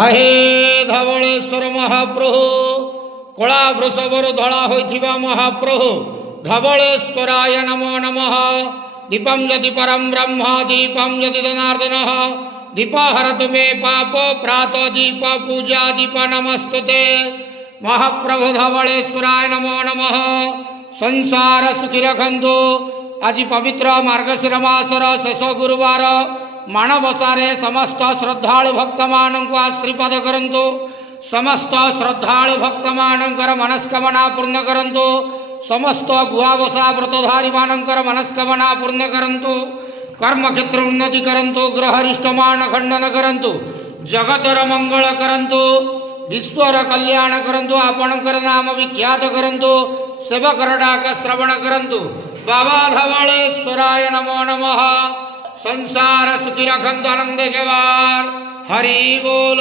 आहे धवळेश्वर महाप्रभु कला वृषभर धला होइथिबा महाप्रभु धवळेश्वराय नमो नमः। दीपं यदि परम ब्रह्म दीपं यदि जनार्दन दीपहरतु मे पाप प्रात दीप पूजा दीप नमस्तुते। महाप्रभु धवळेश्वराय नमो नमः। संसार सुखी रखंतु। आज पवित्र मार्गशीर मासर शेष गुरुवार माणबसारे समस्त श्रद्धालु भक्त मानक आश्रीपद करंतु। समस्त श्रद्धालु भक्त मानकर मनस्कामना पूर्ण करंतु। समस्त गुआवसा व्रतधारी मानकर मनस्कामना पूर्ण करंतु। कर्मक्षेत्र उन्नति करंतु। ग्रहरिष्टमान खंडन करंतु। जगतर मंगल करंतु। विश्वर कल्याण करंतु। आपणकर नाम विख्यात करंतु। सेवकर डाक श्रवण करंतु। बाबा धवळेश्वराय नमो नमः। संसार सुखी रखंतु। आनंद के वार हरि बोल।